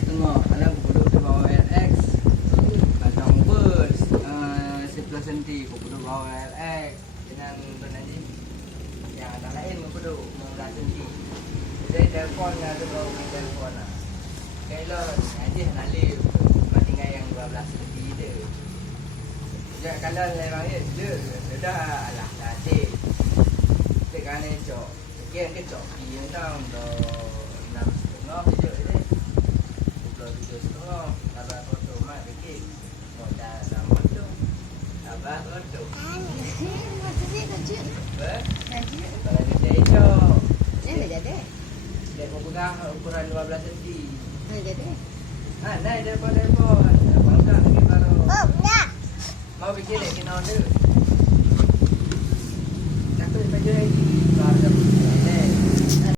Tengok, alam aku duduk di bawah LX. Kadang burst 11 cm aku duduk bawah LX. Dengan benda ni yang ada lain aku duduk 15 cm. Jadi telefon yang ada bawah main telefon lah. Kalau aja nak live tinggal yang 12 cm dia. Sejak kalau memang dia dah alah dah cik. Cik kan cok. Sekian ke cok dia tau 6.5 je dia. 27.5. Sabar foto mak sikit. Modal sama tu. Sabar foto. Maksudnya kecil lah. Apa? Kecil. Kalau dia cok. Dah jadi. Dia mau pegang ukuran 12 cm. Dah jadi. Naik telefon. Bangsa lagi baru. Oh, enggak. Mau bikin dia kena order.